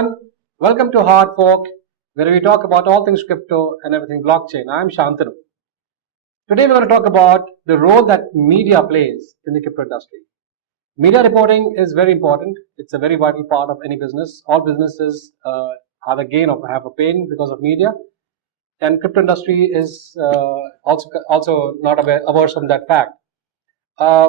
everyone. Welcome to Hard Fork, where we talk about all things crypto and everything blockchain. I'm Shantanu. Today we're going to talk about the role that media plays in the crypto industry. Media reporting is very important. It's a very vital part of any business. All businesses have a gain or have a pain because of media, and crypto industry is also not averse from that fact. Uh,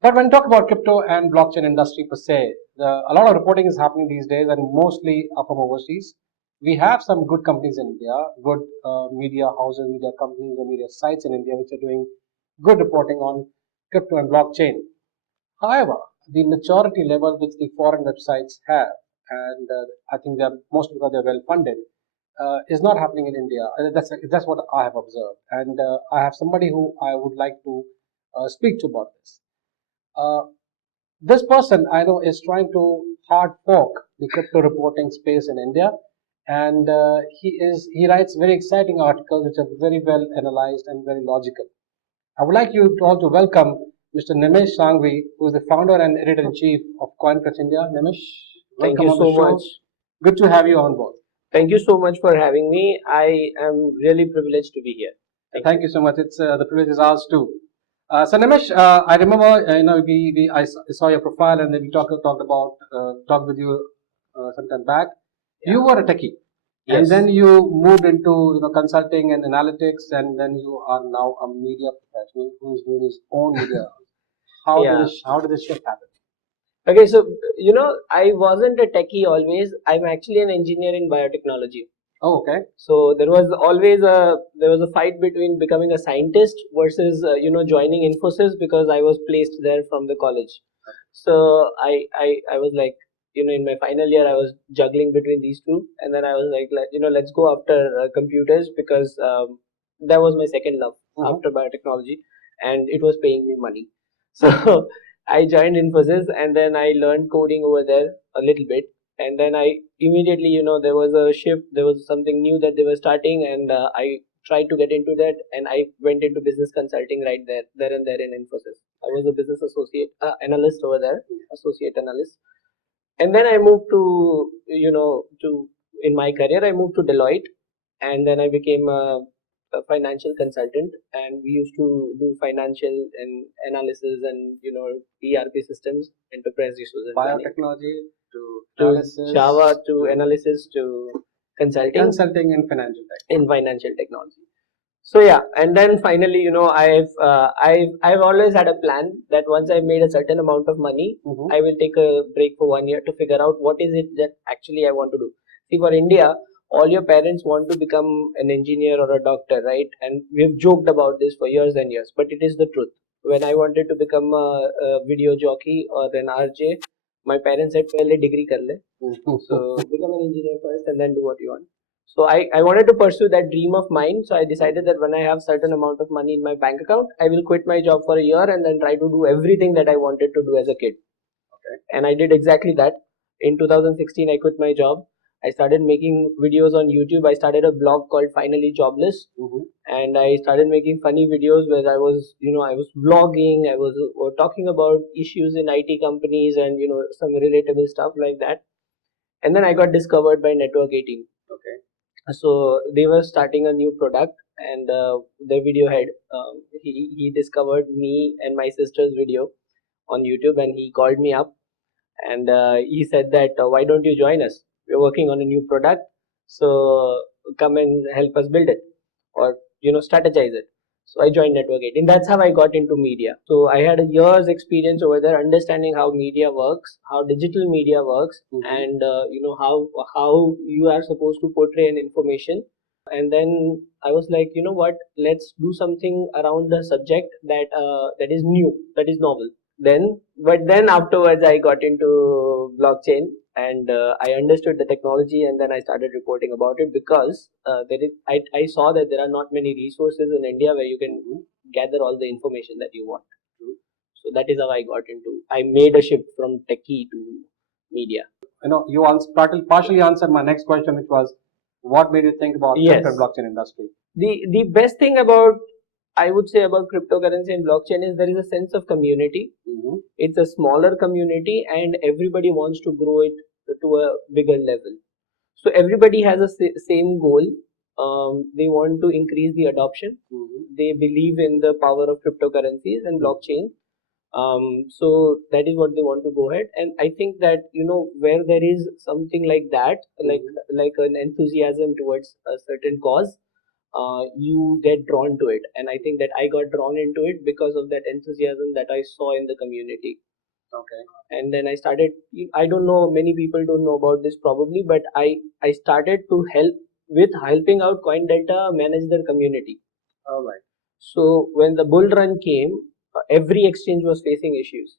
but when we talk about crypto and blockchain industry per se, a lot of reporting is happening these days, and mostly from overseas. We have some good companies in India, good media houses, media companies, and media sites in India which are doing good reporting on crypto and blockchain. However, the maturity level which the foreign websites have, and I think they're mostly because they're well funded, is not happening in India. That's what I have observed, and I have somebody who I would like to speak to about this. Uh, this person I know is trying to hard fork the crypto reporting space in India, and he writes very exciting articles which are very well analyzed and very logical. I would like you all to welcome Mr. Naimish Sanghvi, who is the founder and editor in chief of CoinPress India. Naimish, Thank welcome you on the so show. much. Good to have you on board. Thank you so much for having me. I am really privileged to be here. Thank you so much. It's the privilege is ours too. So Naimish, I remember I saw your profile and then we talked with you some time back. Yeah. You were a techie, and Yes. then you moved into consulting and analytics, and then you are now a media professional who is doing his own media. Yeah. How did this shift happen? Okay, so I wasn't a techie always. I'm actually an engineer in biotechnology. Oh, okay. So there was a fight between becoming a scientist versus joining Infosys because I was placed there from the college. So I was like, in my final year I was juggling between these two, and then I was like, let's go after computers because that was my second love after biotechnology, and it was paying me money. So I joined Infosys, and then I learned coding over there a little bit, and then I immediately, there was a shift, there was something new that they were starting, and I tried to get into that, and I went into business consulting right there and there in Infosys. I was a business associate analyst over there, associate analyst, and then I moved to in my career I moved to Deloitte, and then I became a financial consultant, and we used to do financial and analysis and ERP systems, enterprise resources planning, Biotechnology to to analysis, Java to analysis to consulting in financial tech. in financial technology. So yeah, and then finally, I've always had a plan that once I've made a certain amount of money, I will take a break for 1 year to figure out what is it that actually I want to do. See, for India, all your parents want to become an engineer or a doctor, right? And we've joked about this for years and years, but it is the truth. When I wanted to become a video jockey or an RJ, my parents said, "Pehle degree kar le." So become an engineer first and then do what you want. So I wanted to pursue that dream of mine. So I decided that when I have certain amount of money in my bank account, I will quit my job for a year and then try to do everything that I wanted to do as a kid. Okay. And I did exactly that. In 2016, I quit my job. I started making videos on YouTube. I started a blog called Finally Jobless, and I started making funny videos where I was vlogging. I was talking about issues in IT companies and some relatable stuff like that. And then I got discovered by Network 18. Okay. So they were starting a new product, and the video head, he discovered me and my sister's video on YouTube, and he called me up, and he said that why don't you join us? We're working on a new product, so come and help us build it, or strategize it. So I joined Network 18. That's how I got into media. So I had a year's experience over there, understanding how media works, how digital media works, and how you are supposed to portray an information. And then I was like, you know what? Let's do something around the subject that is new, that is novel. Then afterwards I got into blockchain, and I understood the technology, and then I started reporting about it because I saw that there are not many resources in India where you can gather all the information that you want. So that is how I made a shift from techie to media. You partially answered my next question, which was, what made you think about crypto and blockchain industry? The best thing about, I would say, about cryptocurrency and blockchain is there is a sense of community. It's a smaller community, and everybody wants to grow it to a bigger level. So everybody has a same goal. They want to increase the adoption. They believe in the power of cryptocurrencies and blockchain. So that is what they want to go ahead. And I think that, where there is something like that, like an enthusiasm towards a certain cause, you get drawn to it. And I think that I got drawn into it because of that enthusiasm that I saw in the community. Okay. And then I started, I don't know, many people don't know about this probably, but I started to helping out CoinDelta manage their community. All right. So when the bull run came, every exchange was facing issues,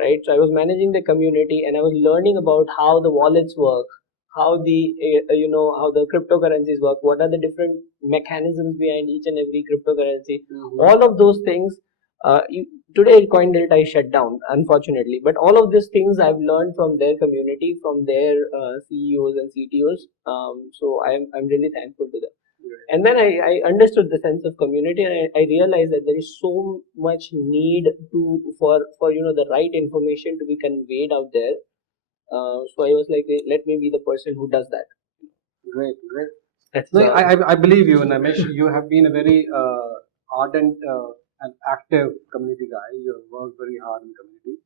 right? So I was managing the community and I was learning about how the wallets work, how how the cryptocurrencies work, what are the different mechanisms behind each and every cryptocurrency. All of those things. Today CoinDelta is shut down, unfortunately, but all of these things I've learned from their community, from their CEOs and CTOs. So I'm really thankful to them. And then I understood the sense of community, and I realized that there is so much need for the right information to be conveyed out there. So I was like, let me be the person who does that. Great, great. That's No, I believe you, Naimish. You have been a very ardent and active community guy. You have worked very hard in the community,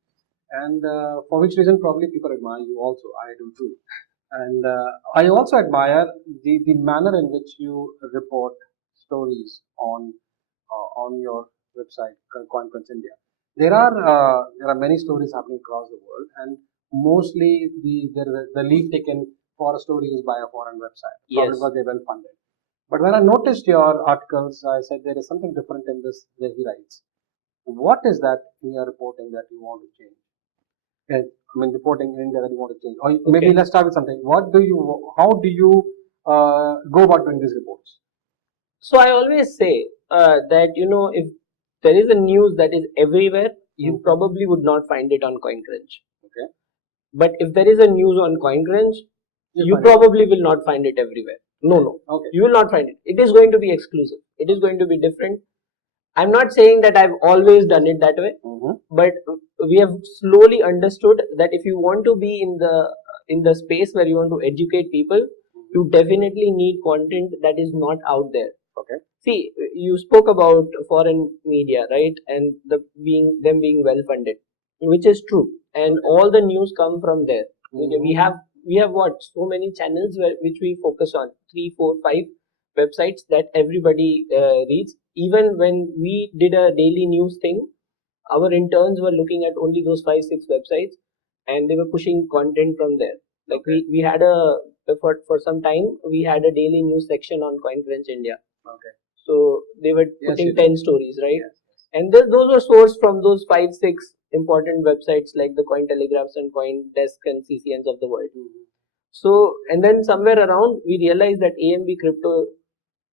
and for which reason probably people admire you also. I do too. And I also admire the manner in which you report stories on your website, CoinPrince India. There are many stories happening across the world, and mostly the lead taken for a story is by a foreign website, probably because they're well funded. But when I noticed your articles, I said there is something different in this that he writes. What is that in your reporting that you want to change? Reporting in India that you want to change. Or maybe let's start with something. How do you go about doing these reports? So I always say that if there is a news that is everywhere, you probably would not find it on CoinCrunch. Okay. But if there is a news on CoinCrunch, you probably will not find it everywhere. No. Okay. You will not find it. It is going to be exclusive. It is going to be different. I'm not saying that I've always done it that way, but we have slowly understood that if you want to be in the space where you want to educate people, you definitely need content that is not out there. Okay. See, you spoke about foreign media, right? And them being well funded, which is true, and all the news come from there. We have what, so many channels which we focus on, 3, 4, 5 websites that everybody reads. Even when we did a daily news thing, our interns were looking at only those 5, 6 websites, and they were pushing content from there. Like we had for some time we had a daily news section on CoinCrunch India. Okay. So they were putting 10 stories, right? Yes. And those were sourced from those 5, 6 important websites like the Cointelegraphs and CoinDesk and CCNs of the world. So, and then somewhere around we realized that AMB Crypto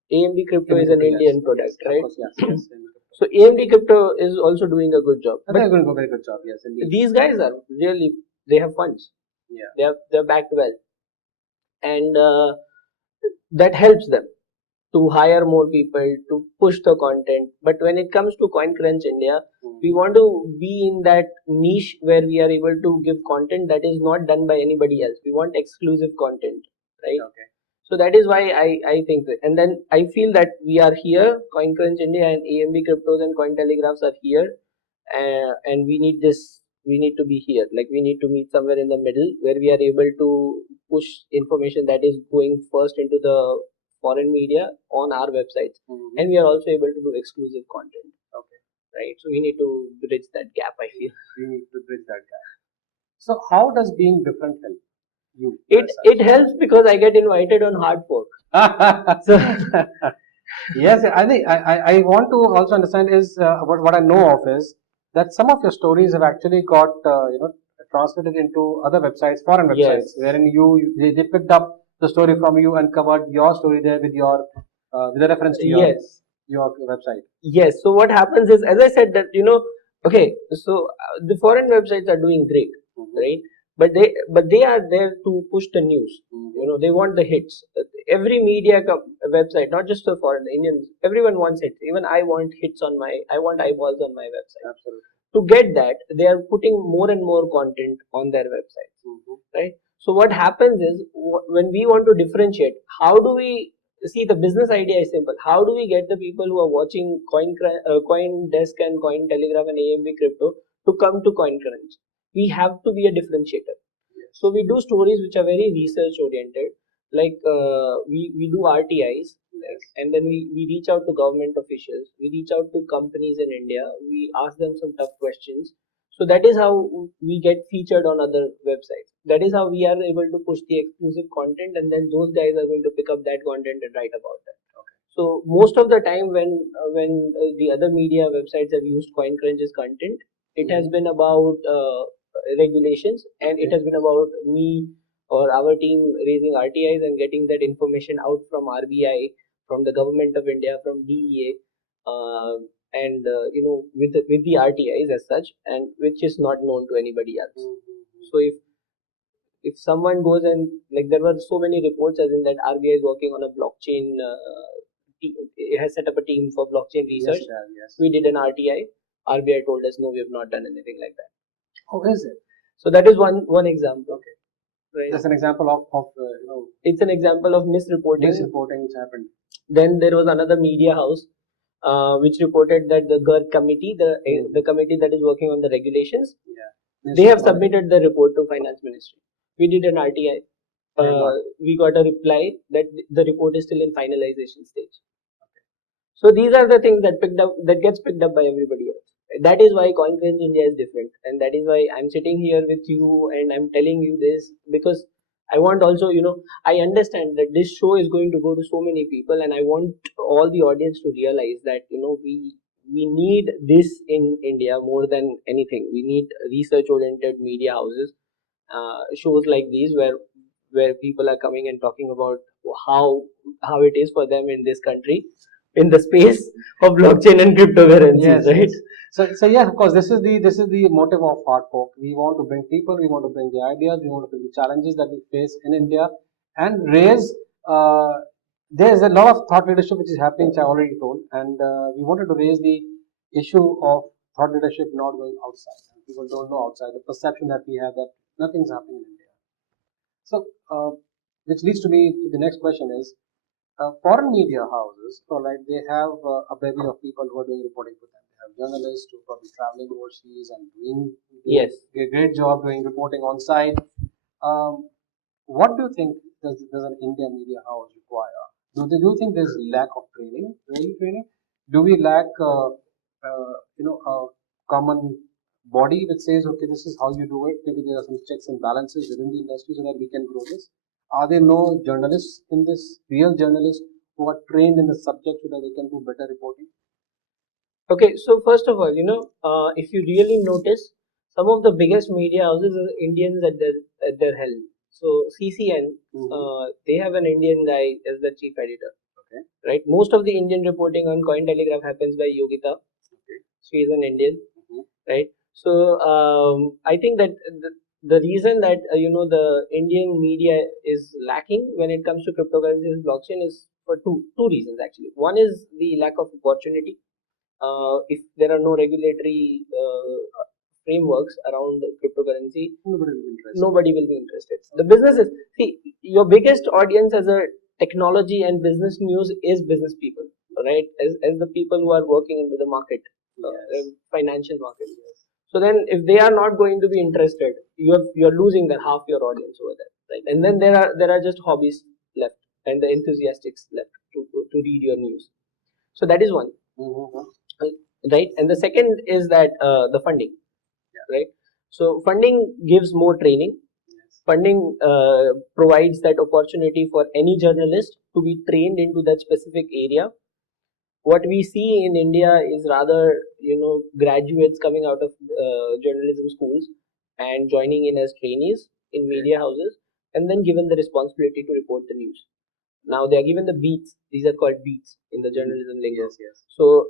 is an Indian product, right? Yes. So AMD Crypto is also doing a good job. They're doing a very good job, yes, indeed. These guys are really, they have funds. Yeah. They're backed well. And that helps them to hire more people, to push the content. But when it comes to CoinCrunch India, we want to be in that niche where we are able to give content that is not done by anybody else. We want exclusive content, right? Okay. So that is why I think that. And then I feel that we are here, CoinCrunch India and AMB Cryptos and Cointelegraphs are here, and we need to be here. Like we need to meet somewhere in the middle where we are able to push information that is going first into the foreign media on our websites, and we are also able to do exclusive content. Okay. Right. So we need to bridge that gap, I feel. We need to bridge that gap. So how does being different help you? It helps because I get invited on hard fork. So, yes, I think I want to also understand is what I know of is that some of your stories have actually got translated into other websites, foreign websites, wherein they picked up the story from you and covered your story there with with a reference to your website. Yes. So what happens is, as I said, that okay, so the foreign websites are doing great, right? But they are there to push the news. They want the hits. Every media website, not just the foreign Indians, everyone wants hits. Even I want hits I want eyeballs on my website. Absolutely. To get that, they are putting more and more content on their websites, right? So what happens is when we want to differentiate, how do we see the business idea is simple. How do we get the people who are watching Coin Desk and Coin Telegraph and AMB Crypto to come to CoinCrunch? We have to be a differentiator. So we do stories which are very research oriented, like we do RTIs, and then we reach out to government officials, we reach out to companies in India, we ask them some tough questions. So that is how we get featured on other websites. That is how we are able to push the exclusive content, and then those guys are going to pick up that content and write about that. So most of the time when the other media websites have used CoinCrunch's content, it has been about regulations, and it has been about me or our team raising RTIs and getting that information out from RBI, from the government of India, from DEA, and with the RTIs as such, and which is not known to anybody else. So if someone goes and, like, there were so many reports as in that RBI is working on a blockchain. It has set up a team for blockchain research. Yes. We did an RTI. RBI told us no, we have not done anything like that. How is it? So that is one example. Okay. Right. That's an example of It's an example of misreporting. misreporting which happened. Then there was another media house which reported that the GERC committee, the committee that is working on the regulations, they have submitted the report to Finance Ministry. We did an RTI. We got a reply that the report is still in finalization stage. So these are the things that gets picked up by everybody else. That is why CoinCrunch India is different, and that is why I'm sitting here with you and I'm telling you this, because I want also, I understand that this show is going to go to so many people, and I want all the audience to realize that we need this in India more than anything. We need research oriented media houses, shows like these where people are coming and talking about how it is for them in this country, in the space of blockchain and cryptocurrencies, right? Yes. So yeah, of course, this is the motive of Hard Fork. We want to bring people, we want to bring the ideas, we want to bring the challenges that we face in India, and raise. There's a lot of thought leadership which is happening, which I already told, and we wanted to raise the issue of thought leadership not going outside. People don't know outside. The perception that we have that nothing's happening in India. So, which leads to me to the next question is, foreign media houses, so like they have a bevy of people who are doing reporting for them. They have journalists who are probably traveling overseas and doing Yes. a great job doing reporting on site. What do you think does an India media house require? Do you think there's lack of training, training? Do we lack a common body which says, okay, this is how you do it? Maybe there are some checks and balances within the industry so that we can grow this. Are there no journalists in this, real journalists who are trained in the subject so that they can do better reporting? Okay, so first of all, if you really notice, some of the biggest media houses are Indians at their helm. So CCN, they have an Indian guy as the chief editor. Okay. Right. Most of the Indian reporting on Cointelegraph happens by Yogita. Okay. She is an Indian. Right. So I think that the reason that the Indian media is lacking when it comes to cryptocurrencies, blockchain, is for two reasons actually. One is the lack of opportunity. If there are no regulatory frameworks around cryptocurrency, nobody will be interested. The businesses, see, your biggest audience as a technology and business news is business people, right? As the people who are working into the market, financial market. So then, if they are not going to be interested, you're losing the half your audience over there, right? And then there are just hobbies left and the enthusiasts left to read your news. So that is one. Right, and the second is that the funding, right? So funding gives more training. Funding provides that opportunity for any journalist to be trained into that specific area. What we see in India is rather, graduates coming out of journalism schools and joining in as trainees in media houses, and then given the responsibility to report the news. Now they are given the beats. These are called beats in the journalism lingo. Yes. So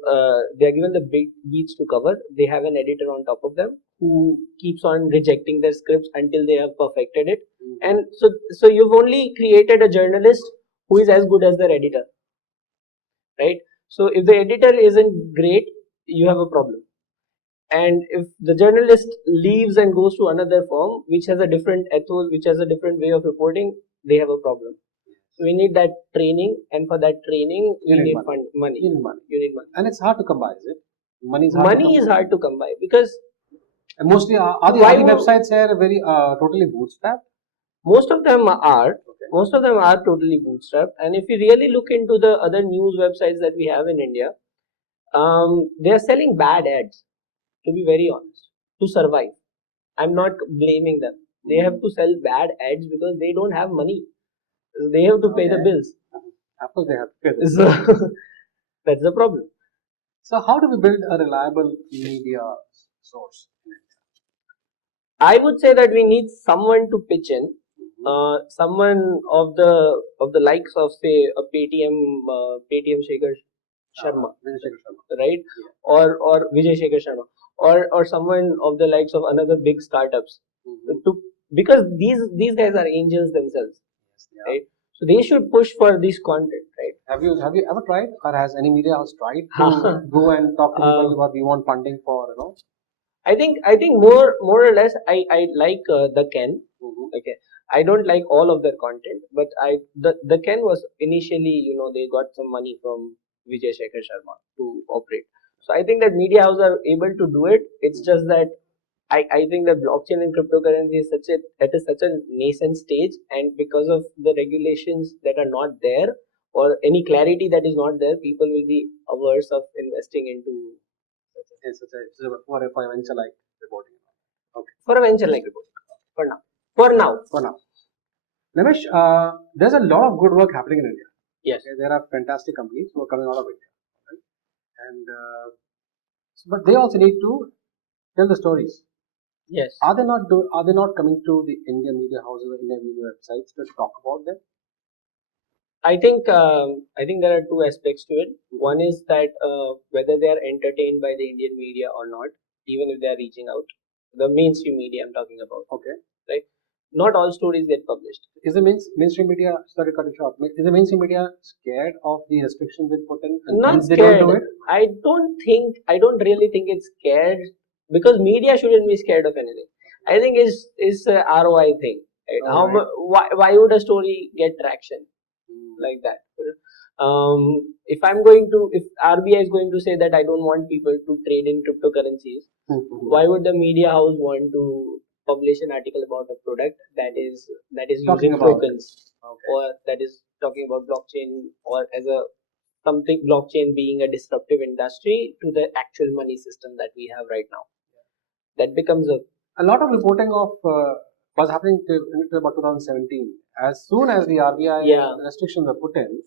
they are given the big beats to cover. They have an editor on top of them who keeps on rejecting their scripts until they have perfected it. And so you've only created a journalist who is as good as their editor, right? So if the editor isn't great, you have a problem. And if the journalist leaves and goes to another firm which has a different ethos, which has a different way of reporting, they have a problem. So we need that training, and for that training, You we need need money. money. You need money. You need money. And it's hard to come by, is it? Money is hard to Money come is by. hard to come by because And mostly, are the Why would- websites here very totally bootstrapped? most of them are. Okay. Most of them are totally bootstrapped. And if you really look into the other news websites that we have in India, they are selling bad ads, to be very honest, to survive. I'm not blaming them. They have to sell bad ads because they don't have money. They have to pay the Okay. bills. Of course, they have to pay this. So that's the problem. So, how do we build a reliable media source? I would say that we need someone to pitch in, someone of the likes of, say, a Paytm Shekhar Sharma, Vijay Shekhar Sharma. right? Or Vijay Shekhar Sharma, or someone of the likes of another big startups. To Because these guys are angels themselves, Yeah. right? So they should push for this content, right? Have you ever tried, or has any media house tried to go and talk to people about we want funding for I think more or less I like the Ken. Okay, I don't like all of their content, but the Ken was initially, they got some money from Vijay Shekhar Sharma to operate. So I think that media houses are able to do it. It's just that I think that blockchain and cryptocurrency is such a nascent stage, and because of the regulations that are not there or any clarity that is not there, people will be averse of investing into for a venture like reporting? Okay. for a venture like reporting. For now. For now. For now. Naimish, there's a lot of good work happening in India. Yes. Okay, there are fantastic companies who are coming out of India, right? And but they also need to tell the stories. Yes. Are they not coming to the Indian media houses or Indian media websites to talk about them? I think there are two aspects to it. One is that whether they are entertained by the Indian media or not, even if they are reaching out, the mainstream media I'm talking about. Okay. Right? Not all stories get published. Is the mainstream media, sorry to cut you short, is the mainstream media scared of the restrictions being put in and Not hence they scared. don't do it? I don't really think it's scared, because media shouldn't be scared of anything. I think it's a ROI thing. Right? Alright. Why would a story get traction like that? If RBI is going to say that I don't want people to trade in cryptocurrencies, why would the media house want to publish an article about a product that is Talking using about tokens, Okay. or that is talking about blockchain, or as a something blockchain being a disruptive industry to the actual money system that we have right now? That becomes A lot of reporting of was happening till about 2017. As soon as the RBI Yeah. restrictions were put in,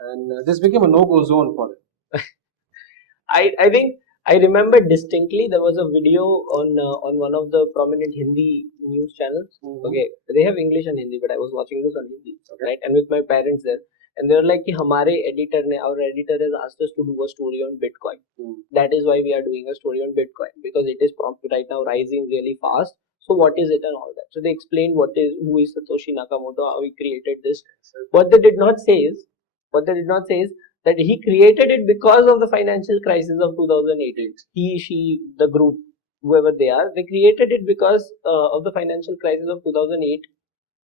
and this became a no-go zone for them. I think I remember distinctly there was a video on one of the prominent Hindi news channels. Okay, they have English and Hindi, but I was watching this on Hindi, right? And with my parents there, and they were like, कि हमारे our editor has asked us to do a story on Bitcoin. That is why we are doing a story on Bitcoin, because it is right now rising really fast. So what is it and all that? So they explained who is Satoshi Nakamoto, how he created this. What they did not say is that he created it because of the financial crisis of 2018. He, she, the group, whoever they are, they created it because of the financial crisis of 2008.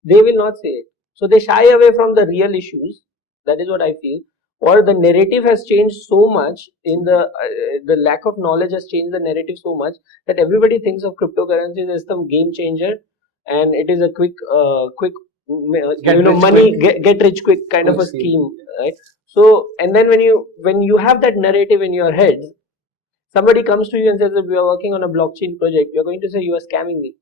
They will not say it. So they shy away from the real issues. That is what I feel. Or the narrative has changed so much in the lack of knowledge has changed the narrative so much that everybody thinks of cryptocurrencies as some game changer, and it is a quick get rich quick kind of a scheme, right? So, and then when you have that narrative in your head, somebody comes to you and says that we are working on a blockchain project, you're going to say you are scamming me.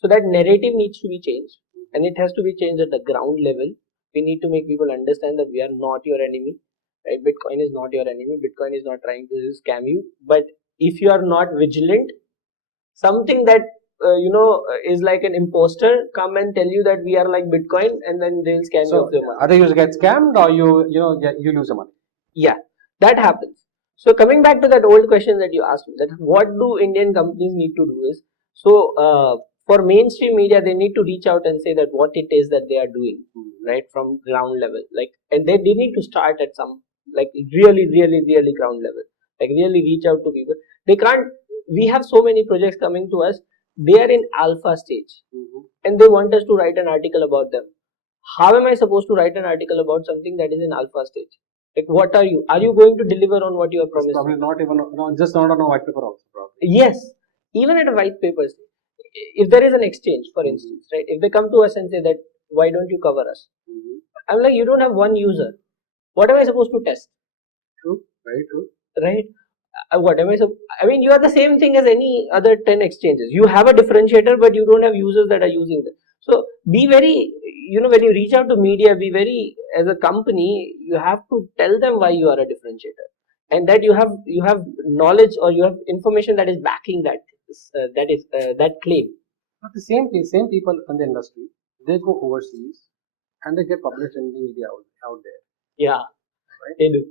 So that narrative needs to be changed, and it has to be changed at the ground level. We need to make people understand that we are not your enemy, right? Bitcoin is not your enemy. Bitcoin is not trying to scam you. But if you are not vigilant, something that is like an imposter come and tell you that we are like Bitcoin, and then they'll scam you of your money. Either you get scammed or you lose the money. Yeah, that happens. So coming back to that old question that you asked me, that what do Indian companies need to do is, for mainstream media, they need to reach out and say that what it is that they are doing, right, from ground level. And they need to start at some, really, really, really ground level. Really reach out to people. They can't. We have so many projects coming to us. They are in alpha stage, and they want us to write an article about them. How am I supposed to write an article about something that is in alpha stage? Like, what are you? Are you going to deliver on what you have It's promised? probably not even, no, just not on a white paper also, probably. Yes, even at a white paper stage. If there is an exchange, for instance, right? If they come to us and say that, why don't you cover us? I'm like, you don't have one user. What am I supposed to test? True, very true. Right? What am I? I mean, you are the same thing as any other 10 exchanges. You have a differentiator, but you don't have users that are using them. So be very, when you reach out to media, be very, as a company, you have to tell them why you are a differentiator, and that you have knowledge, or you have information that is backing that claim. But the same people in the industry, they go overseas and they get published in the media out there. Yeah, right? they do.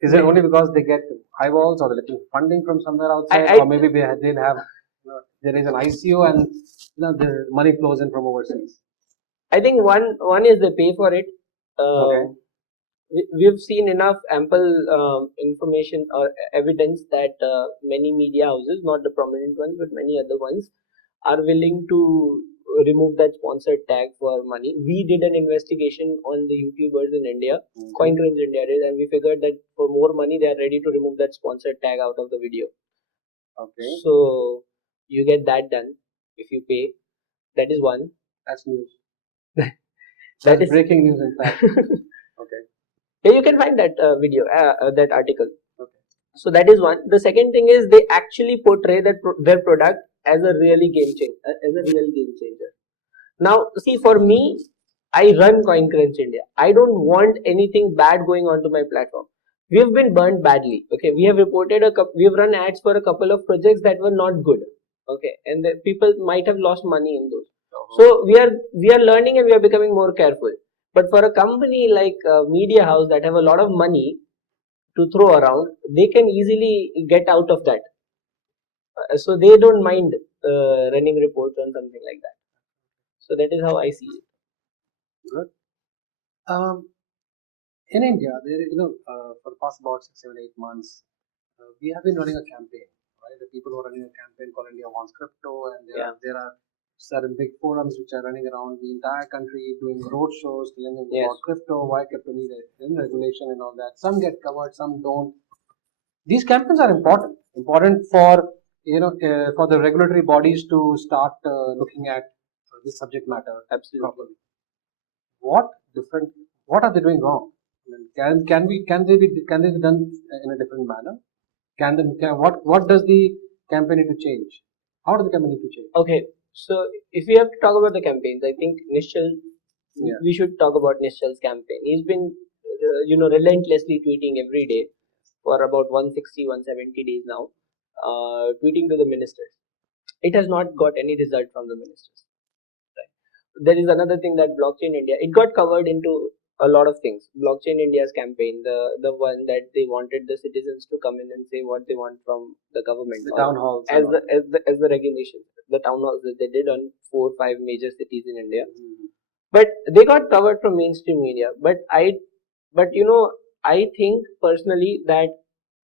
Is it only because they get eyeballs, or they're getting funding from somewhere outside, or maybe they'll have, there is an ICO and the money flows in from overseas? I think one is they pay for it. Okay. We've seen enough ample information or evidence that many media houses, not the prominent ones, but many other ones, are willing to remove that sponsored tag for money. We did an investigation on the YouTubers in India, CoinCrunch India did, and we figured that for more money, they are ready to remove that sponsored tag out of the video. Okay. So you get that done if you pay. That is one. That's news. That is breaking news, in fact. Okay. Yeah, you can find that video, that article. Okay. So that is one. The second thing is they actually portray their product as a really as a real game changer. Now, see, for me, I run CoinCrunch India. I don't want anything bad going onto my platform. We have been burned badly. Okay, we have we have run ads for a couple of projects that were not good. Okay, and the people might have lost money in those. So we are learning, and we are becoming more careful. But for a company like Media House that have a lot of money to throw around, they can easily get out of that. So they don't mind running reports on something like that. So that is how I see it. Good. In India, for the past about 6, 7, 8 months, we have been running a campaign, right? The people who are running a campaign called India Wants Crypto, and there are certain big forums which are running around the entire country doing road shows, telling them about crypto, why crypto need regulation and all that. Some get covered, some don't. These campaigns are important for for the regulatory bodies to start looking at this subject matter properly. What different? What are they doing wrong? I mean, can they be done in a different manner? What does the campaign need to change? How does the campaign need to change? Okay, so if we have to talk about the campaigns, I think Nishal, we should talk about Nishal's campaign. He's been, relentlessly tweeting every day for about 160, 170 days now, tweeting to the ministers. It has not got any result from the ministers. Right. There is another thing that Blockchain India, it got covered into a lot of things. Blockchain India's campaign, the one that they wanted the citizens to come in and say what they want from the government. The town halls. As the regulation, the town halls that they did on 4 or 5 major cities in India. But they got covered from mainstream media. But I think personally that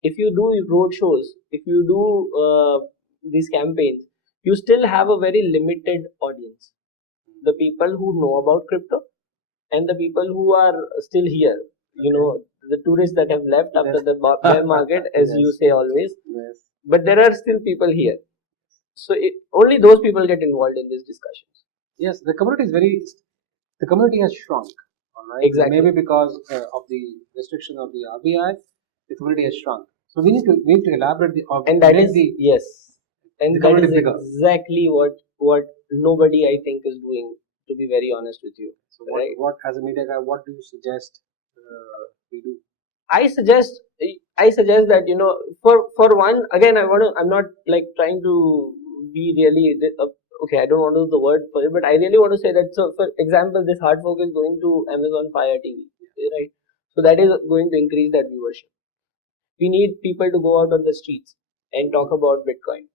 if you do road shows, if you do these campaigns, you still have a very limited audience. The people who know about crypto and the people who are still here, the tourists that have left after the bear market, as you say always. Yes. But there are still people here. So only those people get involved in these discussions. Yes, the community has shrunk. All right. Exactly. Maybe because of the restriction of the RBI, the community has shrunk. So we need to elaborate and that is yes, and that is exactly what nobody I think is doing. To be very honest with you. So what as a media guy, what do you suggest we do? I suggest that for one, again I'm not like trying to be really okay, I don't want to use the word for it, but I really want to say that, so for example, this hard fork is going to Amazon Fire TV, right? So that is going to increase that viewership. We need people to go out on the streets and talk about Bitcoin.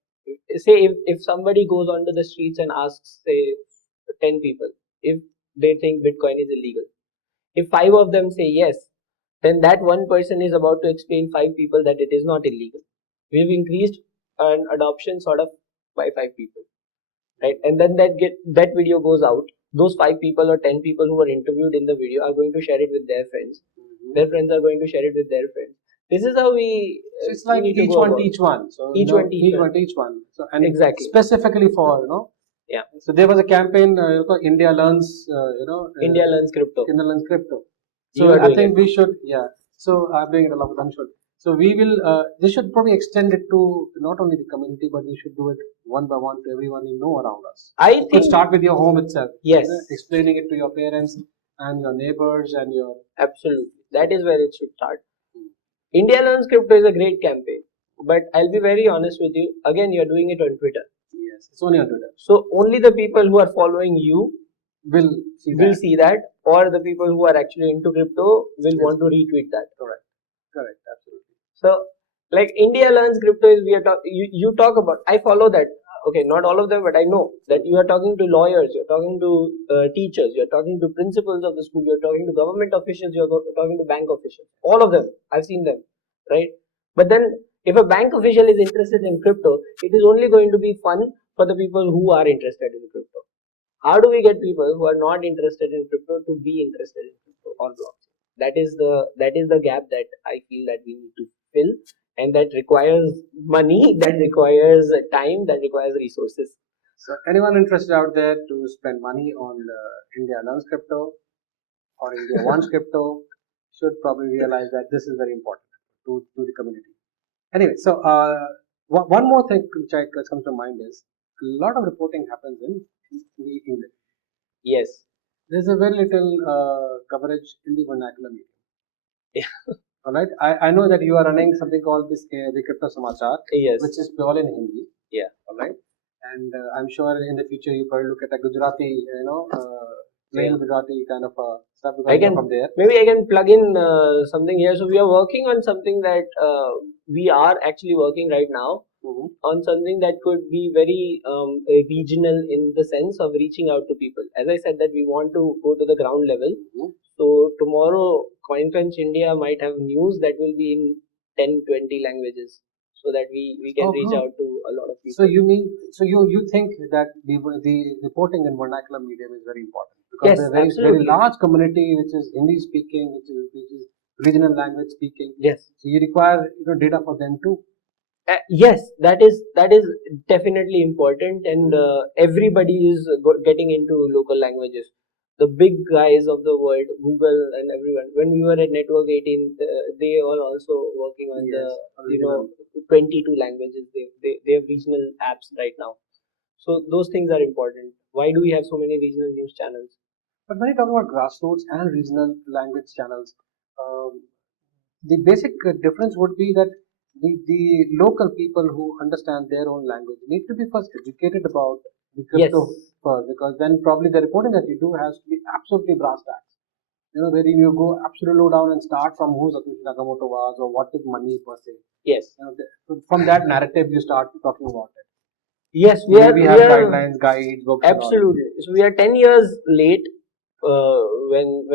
Say if somebody goes onto the streets and asks, say, 10 people if they think Bitcoin is illegal, if 5 of them say yes, then that one person is about to explain 5 people that it is not illegal. We've increased an adoption sort of by 5 people, right? And then that video goes out. Those 5 people or 10 people who were interviewed in the video are going to share it with their friends. Their friends are going to share it with their friends. This is how we. So it's like need to each go one about teach one. So Each one teach each one. one teach one. So and Exactly. specifically for Yeah. So there was a campaign. India learns. India learns crypto. India learns crypto. You So are I doing think it. we should. Yeah. So I'm doing it along with Anshul. So we will. This should probably extend it to not only the community, but we should do it one by one to everyone you know around us. I You could think start with your home itself. yes, Explaining it to your parents and your neighbors and your. absolutely. That is where it should start. India learns crypto is a great campaign, but I'll be very honest with you. Again, you're doing it on Twitter. Yes, it's only on Twitter. So only the people who are following you Will see will that. see that, or the people who are actually into crypto will want to retweet that. Correct. Correct. Absolutely. So, like India learns crypto is we are you talk about. I follow that. Okay, not all of them, but I know that you are talking to lawyers, you're talking to teachers, you're talking to principals of the school, you're talking to government officials, you're talking to bank officials. All of them, I've seen them, right? But then, if a bank official is interested in crypto, it is only going to be fun for the people who are interested in crypto. How do we get people who are not interested in crypto to be interested in crypto or blockchain? That is the gap that I feel that we need to fill, and that requires money, that requires time, that requires resources. So anyone interested out there to spend money on India Learns Crypto or India Wants Crypto should probably realize that this is very important to the community. Anyway, so one more thing that comes to mind is a lot of reporting happens in the English. Yes. There's a very little coverage in the vernacular media. Yeah. All right. I know that you are running something called this the Crypto Samachar, Yes. which is purely in Hindi. Yeah. All right. And I'm sure in the future you probably look at a Gujarati, plain Gujarati kind of stuff because you're from there. Maybe I can plug in something here. So we are working on something that we are actually working right now on something that could be very regional in the sense of reaching out to people. As I said that we want to go to the ground level. So tomorrow CoinCrunch India might have news that will be in 10-20 languages, so that we can reach out to a lot of people. So you think that the reporting in vernacular medium is very important because Yes, there's a very large community which is Hindi speaking, which is regional language speaking. Yes. So you require data for them too. Yes, that is definitely important, and everybody is getting into local languages. The big guys of the world, Google and everyone. When we were at Network 18, they are also working on the 22 languages. They have regional apps right now. So those things are important. Why do we have so many regional news channels? But when you talk about grassroots and regional language channels, the basic difference would be that the local people who understand their own language need to be first educated about the crypto first, because then probably the reporting that you do has to be absolutely brass tacks. Where you go absolutely low down and start from who Satoshi Nakamoto was or what is money per se. Yes. From that narrative you start talking about it. Yes, we have guidelines, guides, books. Absolutely. So we are 10 years late when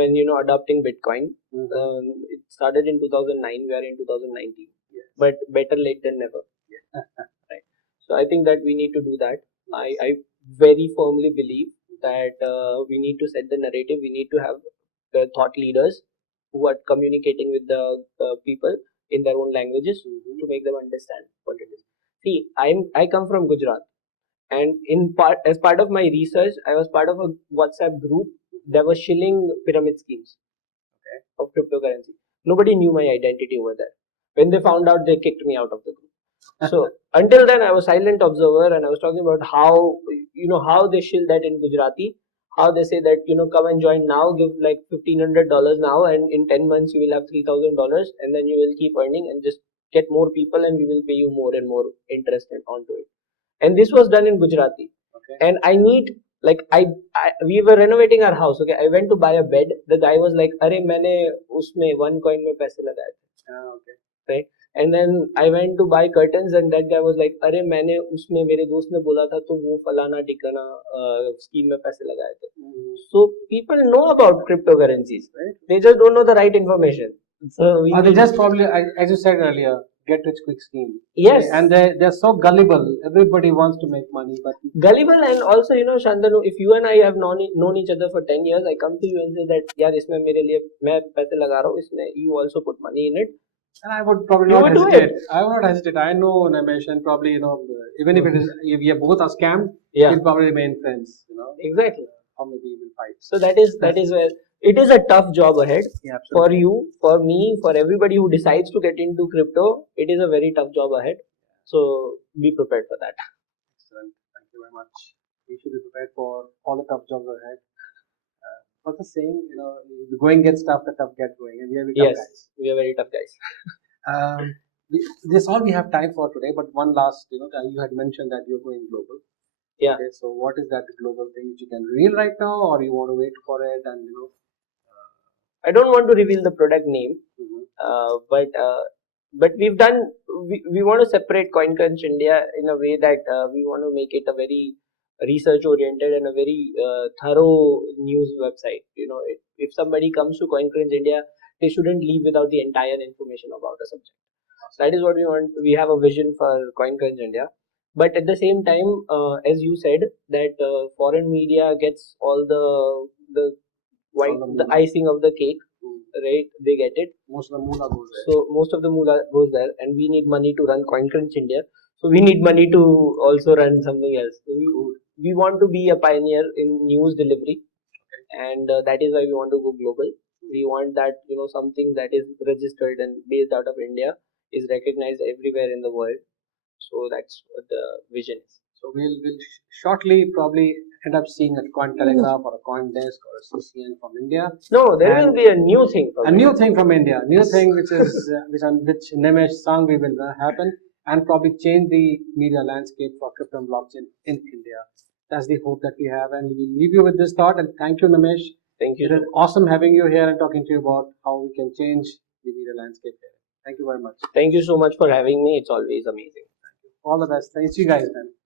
adopting Bitcoin. It started in 2009. We are in 2019. Yes. But better late than never. Yes. Right. So I think that we need to do that. I very firmly believe that we need to set the narrative. We need to have thought leaders who are communicating with the people in their own languages to make them understand what it is. See, I come from Gujarat, and as part of my research, I was part of a WhatsApp group that was shilling pyramid schemes of cryptocurrency. Nobody knew my identity over there. When they found out, they kicked me out of the group. So until then, I was silent observer, and I was talking about how they shill that in Gujarati. How they say that come and join now, give like $1,500 now, and in 10 months you will have $3,000, and then you will keep earning and just get more people, and we will pay you more and more interest onto it. And this was done in Gujarati. And I need we were renovating our house. Okay, I went to buy a bed. The guy was like, "Arey, मैंने उसमें 1 coin में पैसे लगाए थे." Right? And then I went to buy curtains, and that guy was like, "अरे मैंने उसमें मेरे दोस्त ने बोला था तो वो फलाना टिकाना scheme में पैसे लगाए थे." So people know about cryptocurrencies, right? They just don't know the right information. So they just probably, as you said earlier, get rich quick scheme. Yes. And they're so gullible. Everybody wants to make money, but Gullible, and also Shantanu, if you and I have known each other for 10 years, I come to you and say that यार इसमें मेरे लिए मैं पैसे लगा रहा हूँ, इसमें you also put money in it. And I would probably You not would do hesitate. it. I would not hesitate. I know Naimish, and probably even if it is if we are both are scammed, Yeah. we'll probably remain friends. Exactly. Or maybe we'll fight. So that is where it is a tough job ahead. Yeah, for absolutely. you, for me, for everybody who decides to get into crypto. It is a very tough job ahead. So be prepared for that. Excellent. Thank you very much. We should be prepared for all the tough jobs ahead. What's the saying? The going gets tough, the tough get going, and we are very tough Yes, guys. we are very tough guys. This all we have time for today. But one last, you had mentioned that you're going global. Yeah. Okay, so what is that global thing which you can reveal right now, or you want to wait for it? And I don't want to reveal the product name, but we want to separate CoinCrunch India in a way that we want to make it a very research oriented and a very thorough news website. If somebody comes to CoinCrunch India, they shouldn't leave without the entire information about a subject. That is what we want. We have a vision for CoinCrunch India. But at the same time, as you said, that foreign media gets all the icing of the cake, right? They get it. Most of the moolah goes there. So most of the moolah goes there, and we need money to run CoinCrunch India. So we need money to also run something else. So we want to be a pioneer in news delivery, and that is why we want to go global. We want that something that is registered and based out of India is recognized everywhere in the world. So that's what the vision is. So we'll shortly probably end up seeing a Cointelegraph or a CoinDesk or a CCN from India. No, there will be a new thing from India. New thing from India. New thing which is which Naimish Sanghvi will happen and probably change the media landscape for crypto and blockchain in India. That's the hope that we have, and we will leave you with this thought. And thank you, Naimish. Thank you. It is awesome having you here and talking to you about how we can change the media landscape here. Thank you very much. Thank you so much for having me. It's always amazing. All the best. Thanks you guys, man.